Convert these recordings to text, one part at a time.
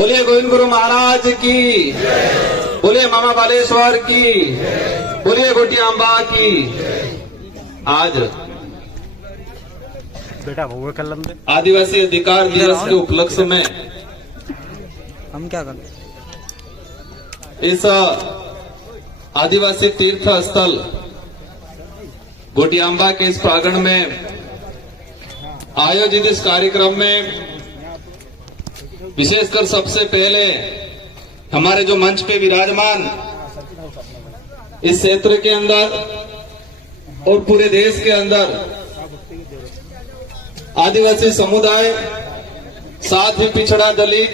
बोलिए गोविंद गुरु महाराज की, बोलिए मामा बालेश्वर की, बोलिए गोटी अम्बा की। आज बेटा वो कर लेंगे। आदिवासी अधिकार दिवस के उपलक्ष्य में हम क्या करें? इस आदिवासी तीर्थ स्थल गोटियांबा के इस प्रांगण में आयोजित इस कार्यक्रम में विशेषकर सबसे पहले हमारे जो मंच पे विराजमान इस क्षेत्र के अंदर और पूरे देश के अंदर आदिवासी समुदाय, साथ ही पिछड़ा दलित,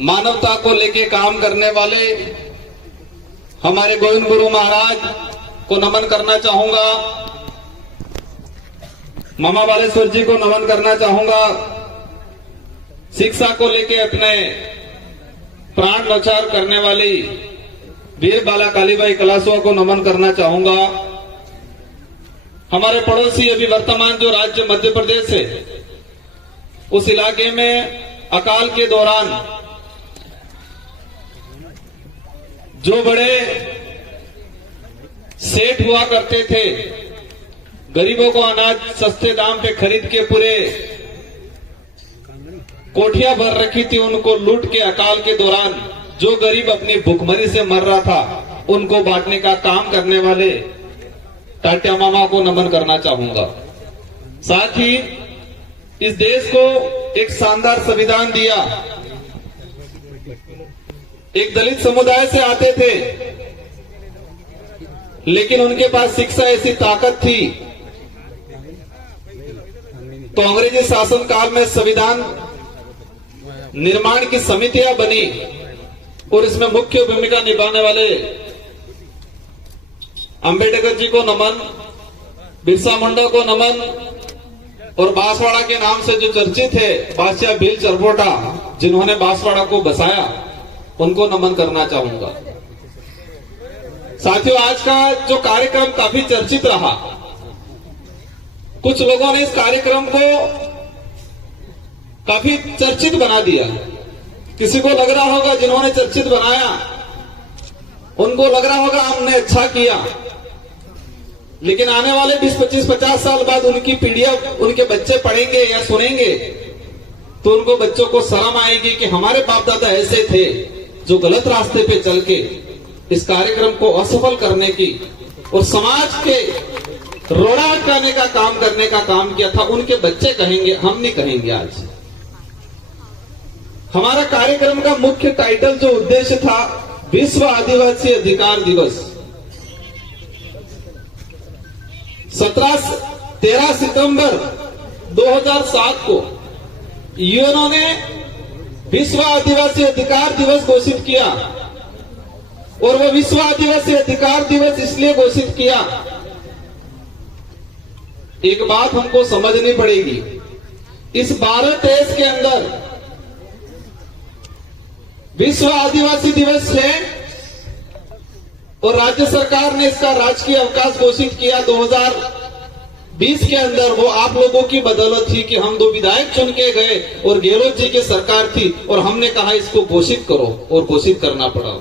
मानवता को लेके काम करने वाले हमारे गोविंद गुरु महाराज को नमन करना चाहूंगा। मामा बालेश्वर जी को नमन करना चाहूंगा। शिक्षा को लेके अपने प्राण न्यौछावर करने वाली वीर बाला कालीबाई कलासुआ को नमन करना चाहूंगा। हमारे पड़ोसी अभी वर्तमान जो राज्य मध्य प्रदेश है, उस इलाके में अकाल के दौरान जो बड़े सेठ हुआ करते थे, गरीबों को अनाज सस्ते दाम पे खरीद के पूरे कोठियां भर रखी थी, उनको लूट के अकाल के दौरान जो गरीब अपनी भूखमरी से मर रहा था, उनको बांटने का काम करने वाले टाटिया मामा को नमन करना चाहूंगा। साथ ही इस देश को एक शानदार संविधान दिया। एक दलित समुदाय से आते थे, लेकिन उनके पास शिक्षा ऐसी ताकत थी, तो अंग्रेजी शासन काल में संविधान निर्माण की समितियां बनी और इसमें मुख्य भूमिका निभाने वाले अंबेडकर जी को नमन, बिरसा मुंडा को नमन, और बांसवाड़ा के नाम से जो चर्चित है बादशाह भील चरपोटा, जिन्होंने बांसवाड़ा को बसाया, उनको नमन करना चाहूंगा। साथियों, आज का जो कार्यक्रम काफी चर्चित रहा। कुछ लोगों ने इस कार्यक्रम को काफी चर्चित बना दिया। किसी को लग रहा होगा, जिन्होंने चर्चित बनाया उनको लग रहा होगा हमने अच्छा किया, लेकिन आने वाले 20, 25, 50 साल बाद उनकी पीढ़ियां, उनके बच्चे पढ़ेंगे या सुनेंगे तो उनको बच्चों को शर्म आएगी कि हमारे बाप दादा ऐसे थे जो गलत रास्ते पे चल के इस कार्यक्रम को असफल करने की और समाज के रोड़ा हटाने का काम करने का काम किया था। उनके बच्चे कहेंगे, हम नहीं कहेंगे। आज हमारा कार्यक्रम का मुख्य टाइटल जो उद्देश्य था, विश्व आदिवासी अधिकार दिवस। 13 सितंबर 2007 को यूएनओ ने विश्व आदिवासी अधिकार दिवस घोषित किया, और वो विश्व आदिवासी अधिकार दिवस इसलिए घोषित किया, एक बात हमको समझनी पड़ेगी। इस भारत देश के अंदर विश्व आदिवासी दिवस है और राज्य सरकार ने इसका राजकीय अवकाश घोषित किया 2020 के अंदर। वो आप लोगों की बदौलत थी कि हम 2 विधायक चुन के गए और गहलोत जी की सरकार थी और हमने कहा इसको घोषित करो, और घोषित करना पड़ा।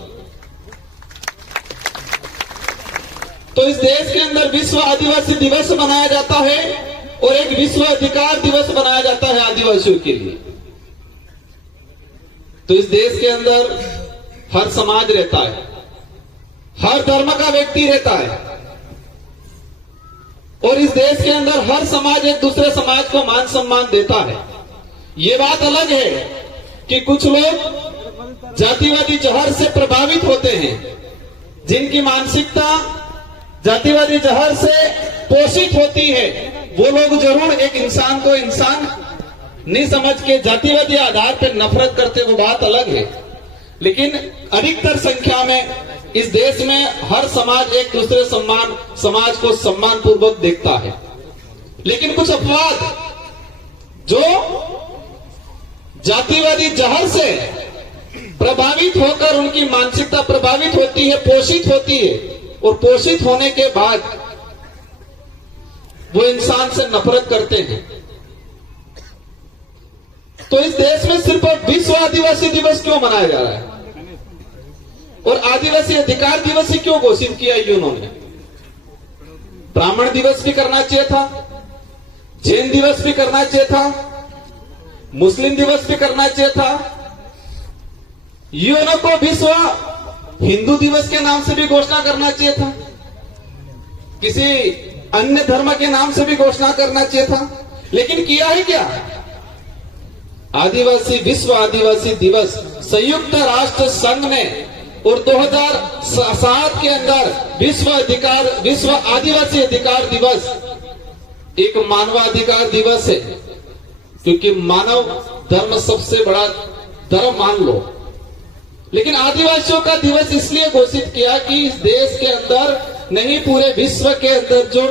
तो इस देश के अंदर विश्व आदिवासी दिवस मनाया जाता है और एक विश्व अधिकार दिवस मनाया जाता है आदिवासियों के लिए। तो इस देश के अंदर हर समाज रहता है, हर धर्म का व्यक्ति रहता है, और इस देश के अंदर हर समाज एक दूसरे समाज को मान सम्मान देता है। ये बात अलग है कि कुछ लोग जातिवादी जहर से प्रभावित होते हैं, जिनकी मानसिकता जातिवादी जहर से पोषित होती है। वो लोग जरूर एक इंसान को इंसान नहीं समझ के जातिवादी आधार पर नफरत करते, वो बात अलग है। लेकिन अधिकतर संख्या में इस देश में हर समाज एक दूसरे समाज को सम्मान पूर्वक देखता है। लेकिन कुछ अपवाद जो जातिवादी जहर से प्रभावित होकर उनकी मानसिकता प्रभावित होती है, पोषित होती है, और पोषित होने के बाद वो इंसान से नफरत करते हैं। तो इस देश में सिर्फ विश्व आदिवासी दिवस क्यों मनाया जा रहा है और आदिवासी अधिकार दिवस ही क्यों घोषित किया ये उन्होंने? ब्राह्मण दिवस भी करना चाहिए था, जैन दिवस भी करना चाहिए था, मुस्लिम दिवस भी करना चाहिए था, यूएनओ को विश्व हिंदू दिवस के नाम से भी घोषणा करना चाहिए था, किसी अन्य धर्म के नाम से भी घोषणा करना चाहिए था, लेकिन किया है क्या? आदिवासी विश्व आदिवासी दिवस संयुक्त राष्ट्र संघ ने और 2007 के अंदर विश्व आदिवासी अधिकार दिवस एक मानवाधिकार दिवस है, क्योंकि मानव धर्म सबसे बड़ा धर्म मान लो। लेकिन आदिवासियों का दिवस इसलिए घोषित किया कि इस देश के अंदर नहीं पूरे विश्व के अंदर जो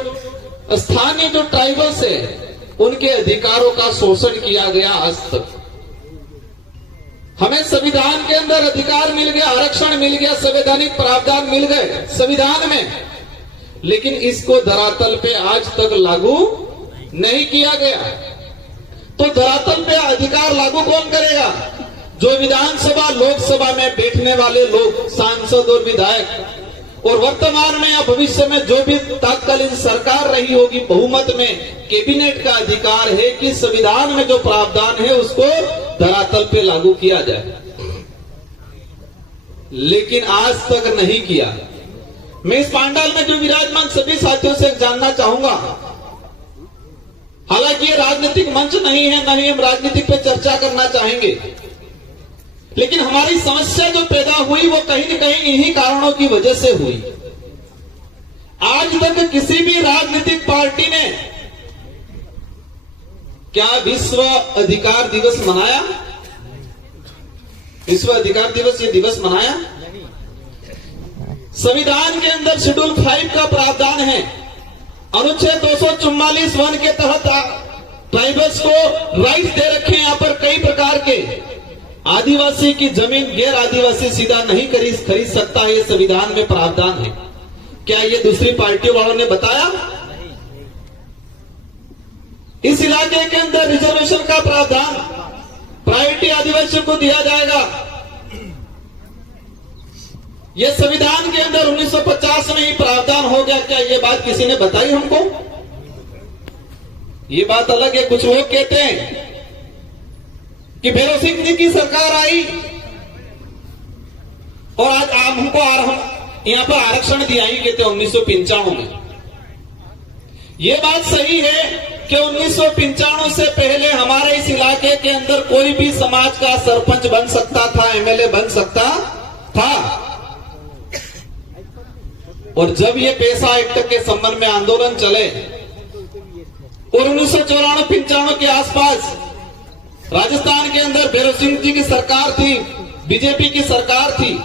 स्थानीय जो ट्राइबल्स है उनके अधिकारों का शोषण किया गया आज तक। हमें संविधान के अंदर अधिकार मिल गया, आरक्षण मिल गया, संवैधानिक प्रावधान मिल गए संविधान में, लेकिन इसको धरातल पे आज तक लागू नहीं किया गया। तो धरातल पे अधिकार लागू कौन करेगा? जो विधानसभा लोकसभा में बैठने वाले लोग, सांसद और विधायक, और वर्तमान में या भविष्य में जो भी तत्कालीन सरकार रही होगी बहुमत में, कैबिनेट का अधिकार है कि संविधान में जो प्रावधान है उसको धरातल पे लागू किया जाए, लेकिन आज तक नहीं किया। मैं इस पांडाल में जो विराजमान सभी साथियों से जानना चाहूंगा, हालांकि ये राजनीतिक मंच नहीं है, न ही हम राजनीतिक पे चर्चा करना चाहेंगे, लेकिन हमारी समस्या जो पैदा हुई वो कहीं न कहीं इन्हीं कारणों की वजह से हुई। आज तक किसी भी राजनीतिक पार्टी ने क्या विश्व अधिकार दिवस मनाया? विश्व अधिकार दिवस ये दिवस मनाया? संविधान के अंदर शेड्यूल 5 का प्रावधान है, अनुच्छेद 244 वन के तहत ट्राइबल्स को राइट दे रखे हैं। यहां पर कई प्रकार के आदिवासी की जमीन गैर आदिवासी सीधा नहीं खरीद सकता है, ये संविधान में प्रावधान है। क्या ये दूसरी पार्टियों वालों ने बताया? इस इलाके के अंदर रिजर्वेशन का प्रावधान प्रायोरिटी आदिवासियों को दिया जाएगा, यह संविधान के अंदर 1950 में ही प्रावधान हो गया। क्या ये बात किसी ने बताई हमको? ये बात अलग है। कुछ लोग कहते हैं कि भैरव सिंह जी की सरकार आई और आज हमको यहां पर आरक्षण दिया ही कहते 1995 में। यह बात सही है कि 1995 से पहले हमारे इस इलाके के अंदर कोई भी समाज का सरपंच बन सकता था, एमएलए बन सकता था। और जब ये पैसा एक्ट के संबंध में आंदोलन चले और 1994-95 के आसपास राजस्थान के अंदर भैरव सिंह जी की सरकार थी, बीजेपी की सरकार थी,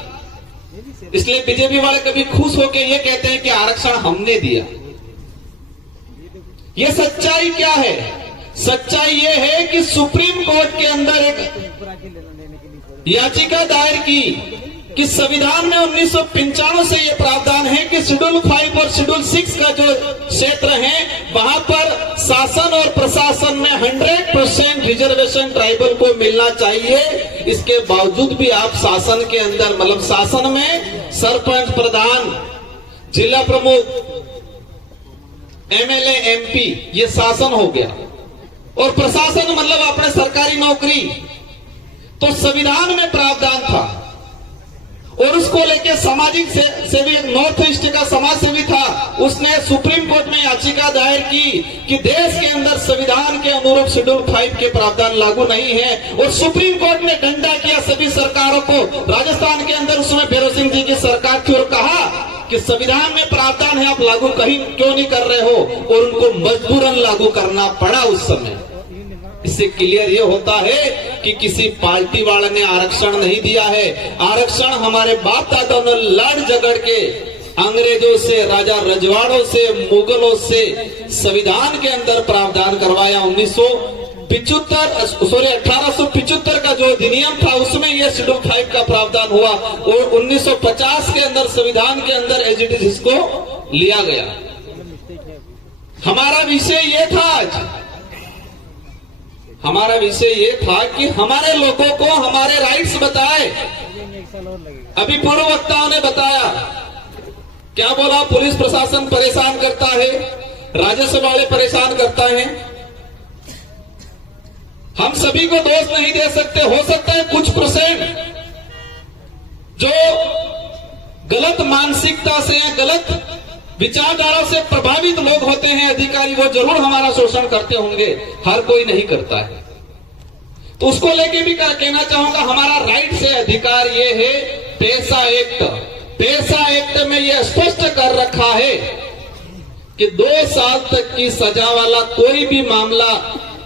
इसलिए बीजेपी वाले कभी खुश होकर ये कहते हैं कि आरक्षण हमने दिया। ये सच्चाई क्या है? सच्चाई ये है कि सुप्रीम कोर्ट के अंदर एक याचिका दायर की कि संविधान में 1995 से यह प्रावधान है कि शेड्यूल 5 और शेड्यूल 6 का जो क्षेत्र है वहां पर शासन और प्रशासन में 100% रिजर्वेशन ट्राइबल को मिलना चाहिए। इसके बावजूद भी आप शासन के अंदर मतलब शासन में सरपंच, प्रधान, जिला प्रमुख, एमएलए, एमपी ये शासन हो गया और प्रशासन मतलब अपने सरकारी नौकरी। तो संविधान में प्रावधान था और उसको लेके सामाजिक सेवी नॉर्थ ईस्ट का समाज सेवी था, उसने सुप्रीम कोर्ट में याचिका दायर की कि देश के अंदर संविधान के अनुरूप शेड्यूल 5 के प्रावधान लागू नहीं है। और सुप्रीम कोर्ट ने डंडा किया सभी सरकारों को। राजस्थान के अंदर उसमें भैरव सिंह जी की सरकार थी और कहा कि संविधान में प्रावधान है, आप लागू कहीं क्यों नहीं कर रहे हो? और उनको मजबूरन लागू करना पड़ा उस समय। इससे क्लियर ये होता है कि किसी पार्टी वाले ने आरक्षण नहीं दिया है। आरक्षण हमारे बाप दादाओं ने लड़ झगड़ के अंग्रेजों से, राजा रजवाड़ों से, मुगलों से संविधान के अंदर प्रावधान करवाया। 1875 का जो अधिनियम था उसमें यह शेड्यूल 5 का प्रावधान हुआ और 1950 के अंदर संविधान के अंदर एज इट इज इसको लिया गया। हमारा विषय ये था आज, हमारा विषय ये था कि हमारे लोगों को हमारे राइट्स अभी पूर्व वक्ताओं ने बताया, क्या बोला, पुलिस प्रशासन परेशान करता है, राजस्व वाले परेशान करता है। हम सभी को दोष नहीं दे सकते। हो सकता है कुछ % जो गलत मानसिकता से या गलत विचारधारा से प्रभावित लोग होते हैं अधिकारी, वो जरूर हमारा शोषण करते होंगे, हर कोई नहीं करता है। तो उसको लेके भी कहना चाहूंगा, हमारा राइट से अधिकार ये है, पेशा एक्ट। पेशा एक्ट में यह स्पष्ट कर रखा है कि 2 साल तक की सजा वाला कोई भी मामला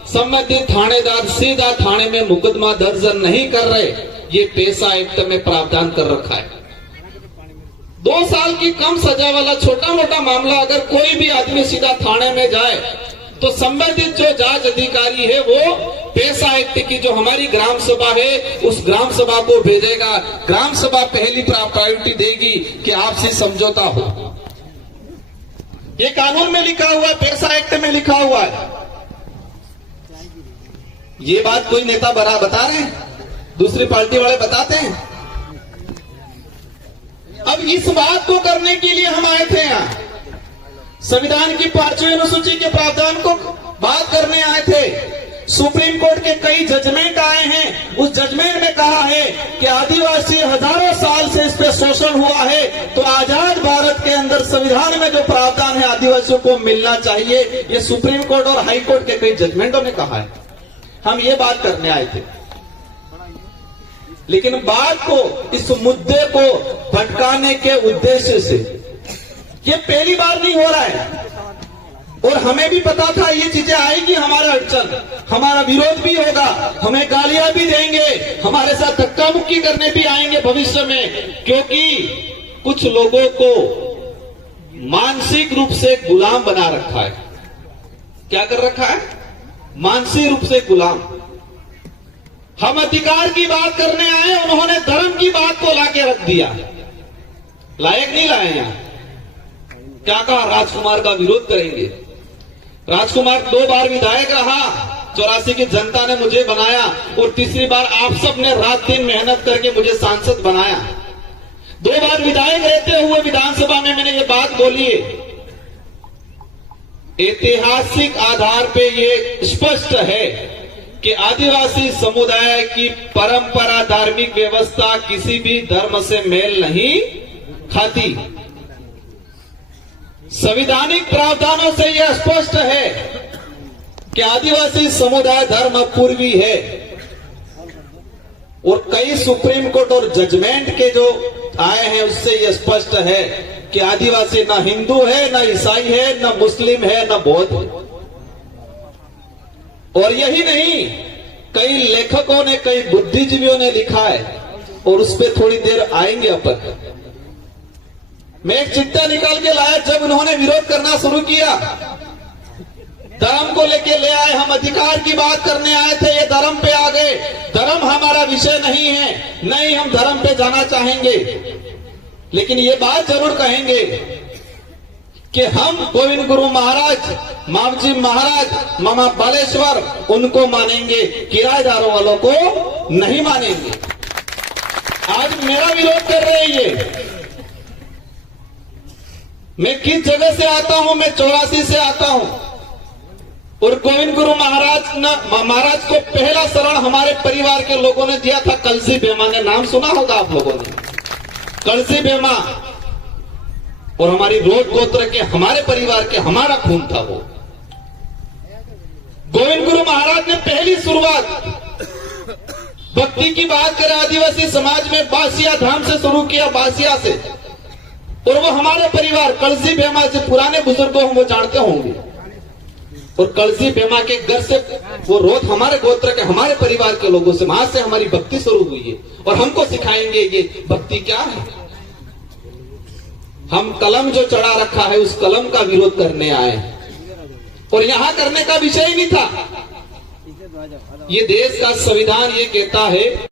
संबंधित थानेदार सीधा थाने में मुकदमा दर्ज नहीं कर रहे, ये पेशा एक्ट में प्रावधान कर रखा है। 2 साल की कम सजा वाला छोटा मोटा मामला अगर कोई भी आदमी सीधा थाने में जाए तो संबंधित जो जांच अधिकारी है वो पेशा एक्ट की जो हमारी ग्राम सभा है उस ग्राम सभा को भेजेगा। ग्राम सभा पहली प्रायोरिटी देगी कि आपसी समझौता हो। ये कानून में लिखा हुआ है, पेशा एक्ट में लिखा हुआ है। ये बात कोई नेता बता रहे हैं, दूसरी पार्टी वाले बताते हैं। अब इस बात को करने के लिए हम आए थे यहाँ, संविधान की 5वीं अनुसूची के प्रावधान को बात करने आए थे। सुप्रीम कोर्ट के कई जजमेंट आए हैं, उस जजमेंट में कहा है कि आदिवासी हजारों साल से इस पे शोषण हुआ है, तो आजाद भारत के अंदर संविधान में जो प्रावधान है आदिवासियों को मिलना चाहिए। ये सुप्रीम कोर्ट और हाई कोर्ट के कई जजमेंटों ने कहा है। हम ये बात करने आए थे, लेकिन बात को, इस मुद्दे को भटकाने के उद्देश्य से, ये पहली बार नहीं हो रहा है और हमें भी पता था ये चीजें आएगी, हमारा अड़चन, हमारा विरोध भी होगा, हमें गालियां भी देंगे, हमारे साथ धक्का मुक्की करने भी आएंगे भविष्य में, क्योंकि कुछ लोगों को मानसिक रूप से गुलाम बना रखा है। क्या कर रखा है? मानसिक रूप से गुलाम। हम अधिकार की बात करने आए, उन्होंने धर्म की बात को लाके रख दिया। लायक नहीं लाए यहां। क्या कहा? राजकुमार का विरोध करेंगे। राजकुमार 2 बार विधायक रहा, 84 की जनता ने मुझे बनाया और तीसरी बार आप सब ने रात दिन मेहनत करके मुझे सांसद बनाया। 2 बार विधायक रहते हुए विधानसभा में मैंने ये बात बोली है। ऐतिहासिक आधार पे ये स्पष्ट है कि आदिवासी समुदाय की परंपरा, धार्मिक व्यवस्था किसी भी धर्म से मेल नहीं खाती। संवैधानिक प्रावधानों से यह स्पष्ट है कि आदिवासी समुदाय धर्म पूर्वी है और कई सुप्रीम कोर्ट और जजमेंट के जो आए हैं उससे यह स्पष्ट है कि आदिवासी ना हिंदू है, ना ईसाई है, ना मुस्लिम है, ना बौद्ध है। और यही नहीं, कई लेखकों ने, कई बुद्धिजीवियों ने लिखा है और उस पर थोड़ी देर आएंगे अपन। मैं एक चिट्ठा निकाल के लाया, जब उन्होंने विरोध करना शुरू किया, धर्म को लेके ले आए, हम अधिकार की बात करने आए थे, ये धर्म पे आ गए। धर्म हमारा विषय नहीं है, नहीं हम धर्म पे जाना चाहेंगे, लेकिन ये बात जरूर कहेंगे कि हम गोविंद गुरु महाराज, मावजी महाराज, मामा बालेश्वर उनको मानेंगे, किराएदारों वालों को नहीं मानेंगे। आज मेरा विरोध कर रहे हैं ये। मैं किस जगह से आता हूं? मैं 84 से आता हूं और गोविंद गुरु महाराज को पहला शरण हमारे परिवार के लोगों ने दिया था। कलसी बेमा ने नाम सुना होगा आप लोगों ने, कलसी बेमा। और हमारी रोड गोत्र के, हमारे परिवार के, हमारा खून था वो। गोविंद गुरु महाराज ने पहली शुरुआत भक्ति की बात करें आदिवासी समाज में बासिया धाम से शुरू किया, बासिया से। और वो हमारे परिवार कलसी बेमा से, पुराने बुजुर्गों हम वो जानते होंगे। और कलसी बेमा के घर से वो रोज हमारे गोत्र के, हमारे परिवार के लोगों से, वहां से हमारी भक्ति शुरू हुई है। और हमको सिखाएंगे ये भक्ति क्या है। हम कलम जो चढ़ा रखा है उस कलम का विरोध करने आए, और यहां करने का विषय ही नहीं था। ये देश का संविधान ये कहता है